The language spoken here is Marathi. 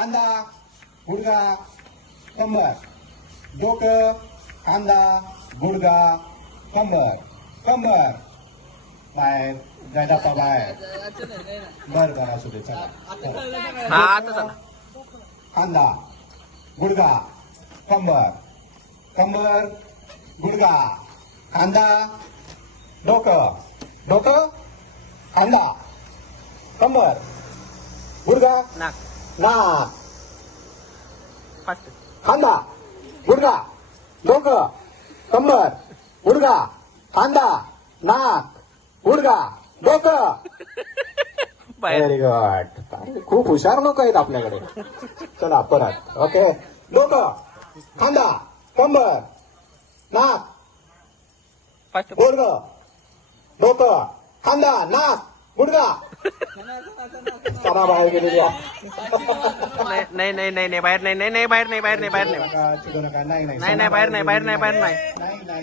खांदा गुडघा कंबर डोकं खांदा गुडघा कंबर कंबर बाहेर जायचा बाहेर बर बर असू दे चला हा आता चला खांदा गुडघा कंबर कंबर गुडघा खांदा डोकं डोकं खांदा कंबर गुडघा नाक नाक फास्ट खांदा गुडघा डोकं कंबर गुडघा खांदा नाक गुडघा डोकं बाहेर व्हेरी गुड खूप हुशार लोक आहेत आपल्याकडे चला परत ओके डोकं खांदा कंबर नाक फास्ट गुडघा डोकं खांदा नाक गुडघा चला बाहेर गेलेली नाही नाही नाही नाही बाहेर नाही नाही नाही बाहेर नाही बाहेर नाही बाहेर नाही नका चिडू नका नाही नाही नाही बाहेर नाही बाहेर नाही बाहेर नाही नाही नाही